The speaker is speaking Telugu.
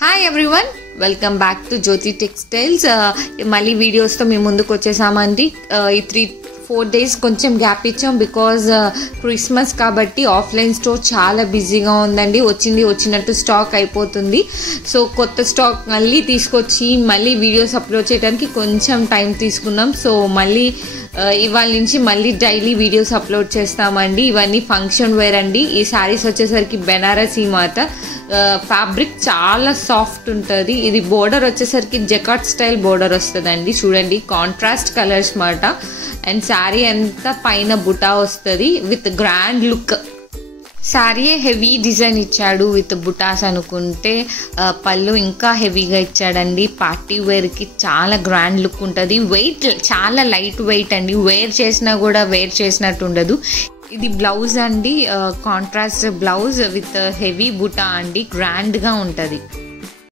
Hi everyone, welcome back to Jyothi textiles. మళ్ళీ వీడియోస్తో మేము ముందుకు వచ్చేసామండి. ఈ 3-4 days కొంచెం గ్యాప్ ఇచ్చాం బికాజ్ క్రిస్మస్ కాబట్టి ఆఫ్లైన్ స్టోర్ చాలా బిజీగా ఉందండి. వచ్చినట్టు స్టాక్ అయిపోతుంది. సో కొత్త స్టాక్ మళ్ళీ తీసుకొచ్చి మళ్ళీ వీడియోస్ అప్లోడ్ చేయడానికి కొంచెం టైం తీసుకున్నాం. సో మళ్ళీ ఇవాళ నుంచి మళ్ళీ డైలీ వీడియోస్ అప్లోడ్ చేస్తామండి. ఇవన్నీ ఫంక్షన్ వేర్ అండి. ఈ శారీస్ వచ్చేసరికి బెనారసీ మాత ఫ్యాబ్రిక్ చాలా సాఫ్ట్ ఉంటుంది. ఇది బోర్డర్ వచ్చేసరికి జకాట్ స్టైల్ బోర్డర్ వస్తుందండి. చూడండి, కాంట్రాస్ట్ కలర్స్ మాట. అండ్ శారీ అంతా పైన బుటా వస్తుంది with grand look. Sari heavy design ఇచ్చాడు విత్ బుటాస్ అనుకుంటే, పళ్ళు ఇంకా హెవీగా ఇచ్చాడండి. పార్టీ వేర్కి చాలా గ్రాండ్ లుక్ ఉంటుంది. వెయిట్ చాలా లైట్ వెయిట్ అండి. వేర్ చేసినట్టు ఉండదు. ఇది బ్లౌజ్ అండి, కాంట్రాస్ట్ బ్లౌజ్ విత్ హెవీ బుటా అండి. గ్రాండ్గా ఉంటుంది.